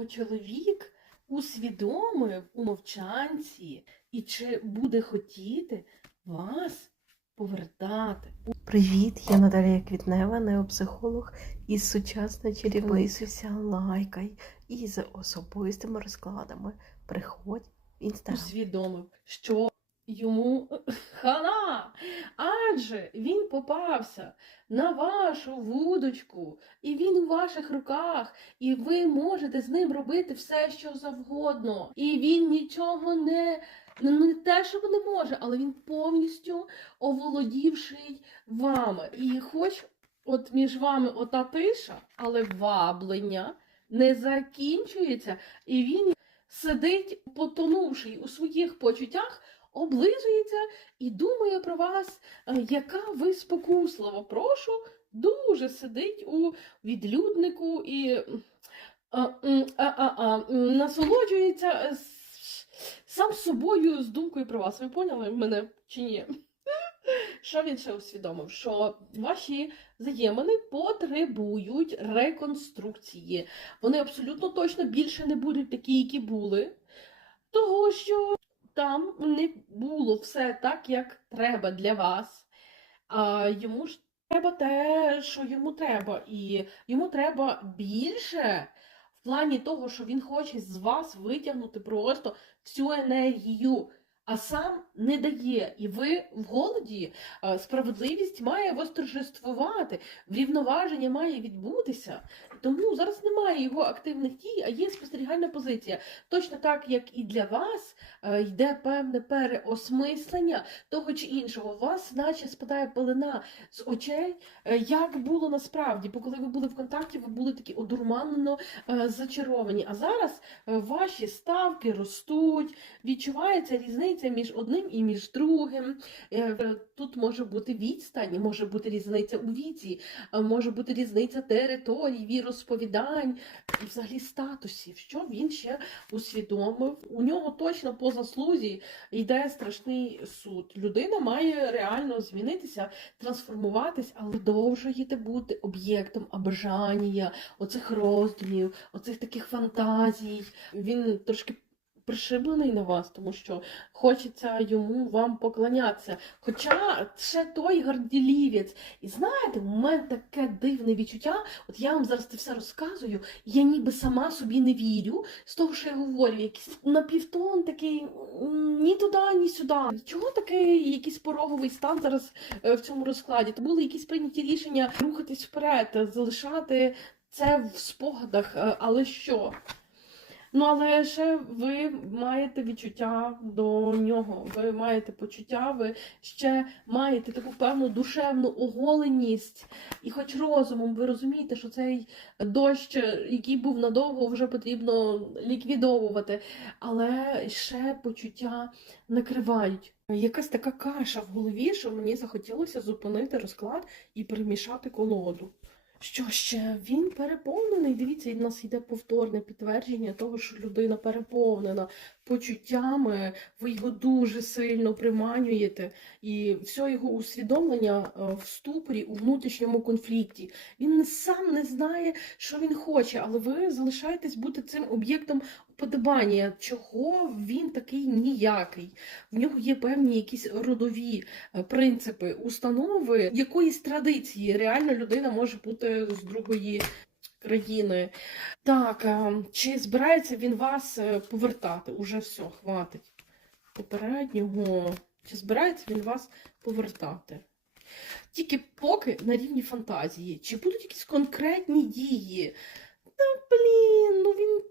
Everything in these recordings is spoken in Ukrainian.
що чоловік усвідомив у мовчанці і чи буде хотіти вас повертати. Привіт, я Наталія Квітнева, неопсихолог із сучасна чарівницюся, лайкай і з особистими розкладами. Приходь в інстаграм. усвідомив, що йому хана, адже він попався на вашу вудочку, і він у ваших руках, і ви можете з ним робити все, що завгодно. І він нічого не. Не те, що не може, але він повністю оволодівший вами. І хоч от між вами ота тиша, але ваблення не закінчується, і він сидить, потонувший у своїх почуттях, облизується і думає про вас, е, яка ви спокуслива. Прошу, дуже сидить у відлюднику і а, а, а, а, насолоджується е, сам собою з думкою про вас. Ви поняли мене чи ні? Що він ще усвідомив? Що ваші взаємини потребують реконструкції. Вони абсолютно точно більше не будуть такі, які були, того що там не було все так, як треба для вас. А йому ж треба те, що йому треба. І йому треба більше в плані того, що він хоче з вас витягнути просто всю енергію. А сам не дає, і ви в голоді справедливість має восторжествувати, врівноваження має відбутися. Тому зараз немає його активних дій, а є спостерігальна позиція. Точно так, як і для вас йде певне переосмислення того чи іншого. У вас, наче спадає пелена з очей, е, як було насправді. Бо коли ви були в контакті, ви були такі одурманено е, зачаровані. А зараз е, ваші ставки ростуть, відчувається різниця між одним і між другим. Е, Тут може бути відстань, може бути різниця у віці, е, може бути різниця територій, віросповідань взагалі статусів. Що він ще усвідомив? У нього точно по заслузі йде страшний суд. Людина має реально змінитися, трансформуватись, але продовжуєте бути об'єктом обожання, оцих роздумів, оцих таких фантазій. Він трошки. Пришиблений на вас, тому що хочеться йому вам поклонятися. Хоча ще той горділівець. І знаєте, у мене таке дивне відчуття. От я вам зараз це все розказую, я ніби сама собі не вірю з того, що я говорю. Якийсь напівтон такий ні туди, ні сюди. Чого такий якийсь пороговий стан зараз е, в цьому розкладі? То були якісь прийняті рішення рухатись вперед, залишати це в спогадах, е, але що? Ну, але ще ви маєте відчуття до нього, ви маєте почуття, ви ще маєте таку певну душевну оголеність, і хоч розумом ви розумієте, що цей дощ, який був надовго, вже потрібно ліквідовувати, але ще почуття накривають. Якась така каша в голові, що мені захотілося зупинити розклад і перемішати колоду. Що ще? Він переповнений. Дивіться, від нас йде повторне підтвердження того, що людина переповнена почуттями, ви його дуже сильно приманюєте, і все його усвідомлення е, в ступорі у внутрішньому конфлікті. Він сам не знає, що він хоче, але ви залишаєтесь бути цим об'єктом уподобання, чого він такий ніякий. В нього є певні якісь родові е, принципи, установи якоїсь традиції. Реально людина може бути з другої країни. Так, чи збирається він вас е, повертати? Уже все, хватить. Попереднього. Чи збирається він вас повертати? Тільки поки на рівні фантазії. Чи будуть якісь конкретні дії? Та блін, ну він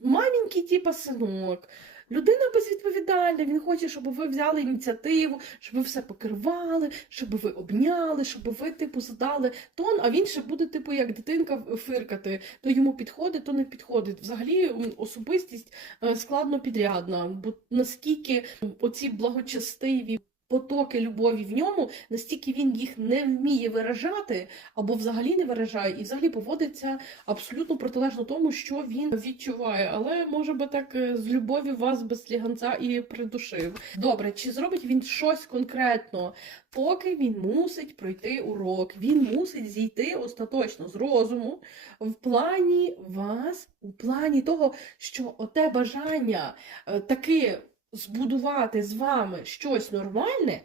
маленький, типа синок. Людина безвідповідальна, він хоче, щоб ви взяли ініціативу, щоб ви все покривали, щоб ви обняли, щоб ви, типу, задали тон, а він ще буде, типу, як дитинка фиркати. То йому підходить, то не підходить. Взагалі особистість е, складно підрядна, бо наскільки оці благочестиві потоки любові в ньому, настільки він їх не вміє виражати або взагалі не виражає, і взагалі поводиться абсолютно протилежно тому, що він відчуває. Але може би так е, з любові вас без сліганця і придушив. Добре, чи зробить він щось конкретно? Поки він мусить пройти урок, він мусить зійти остаточно з розуму в плані вас, у плані того, що оте бажання е, таки збудувати з вами щось нормальне,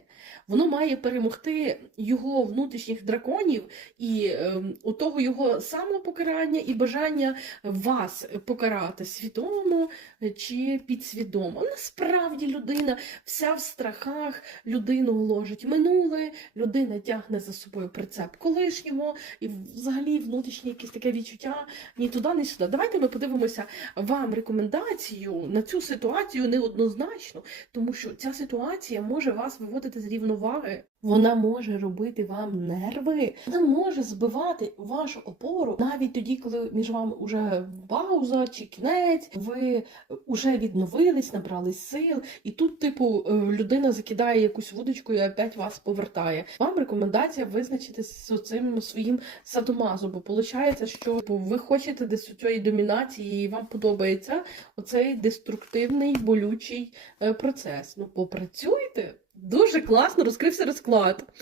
воно має перемогти його внутрішніх драконів і ем, у того його самопокарання і бажання вас покарати свідомо чи підсвідомо. Насправді людина вся в страхах, людину гложить минуле, людина тягне за собою прицеп колишнього, і взагалі внутрішнє якесь таке відчуття ні туди, ні сюди. Давайте ми подивимося вам рекомендацію на цю ситуацію неоднозначно, тому що ця ситуація може вас виводити з рівноваги. Вона може робити вам нерви, вона може збивати вашу опору навіть тоді, коли між вами вже пауза чи кінець, ви вже відновились, набрались сил, і тут, типу, е, людина закидає якусь вудочку і опять вас повертає. Вам рекомендація визначити з цим своїм садомазом, бо виходить, що типу, ви хочете десь у цієї домінації, і вам подобається оцей деструктивний болючий е, процес. Ну, попрацюйте. Дуже класно розкрився розклад.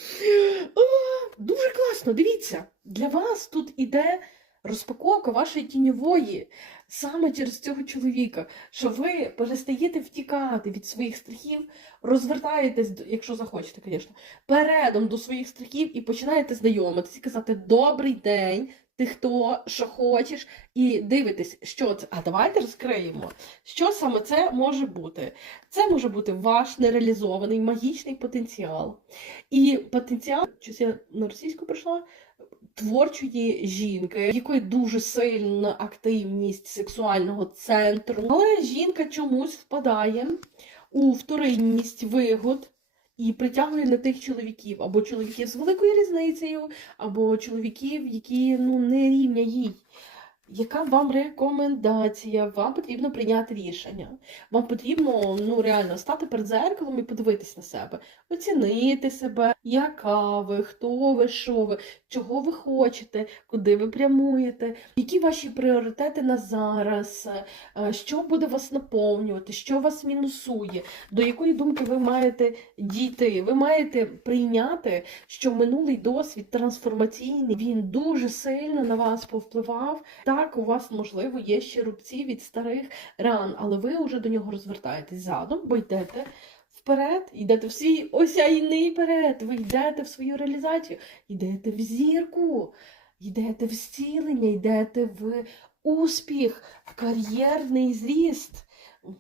О, дуже класно. Дивіться, для вас тут іде розпаковка вашої тіньової саме через цього чоловіка, що ви перестаєте втікати від своїх страхів, розвертаєтесь, якщо захочете, звісно, передом до своїх страхів і починаєте знайомитись і казати Добрий день, ти хто, що хочеш, і дивитесь, що це. А давайте розкриємо, що саме це може бути. Це може бути ваш нереалізований магічний потенціал. І потенціал, щось я на російську прийшла, творчої жінки, якої дуже сильна активність сексуального центру. Але жінка чомусь впадає у вторинність вигод. І притягує для тих чоловіків, або чоловіків з великою різницею, або чоловіків, які ну не рівня їй. Яка вам рекомендація? Вам потрібно прийняти рішення. Вам потрібно ну реально стати перед зеркалом і подивитись на себе, оцінити себе, яка ви, хто ви, що ви, чого ви хочете, куди ви прямуєте, які ваші пріоритети на зараз, е, що буде вас наповнювати, що вас мінусує, до якої думки ви маєте дійти. Ви маєте прийняти, що минулий досвід трансформаційний він дуже сильно на вас повпливав. Так, у вас, можливо, є ще рубці від старих ран, але ви вже до нього розвертаєтесь задом, бо йдете вперед, йдете в свій осяйний перед, ви йдете в свою реалізацію, йдете в зірку, йдете в зцілення, йдете в успіх, в кар'єрний зріст.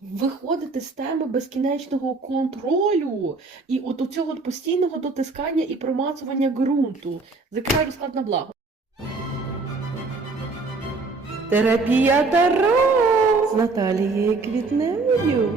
Виходите з теми безкінечного контролю і от цього постійного дотискання і промацування ґрунту. Закриваю розклад на благо. Терапія Таро з Наталією Квітневою.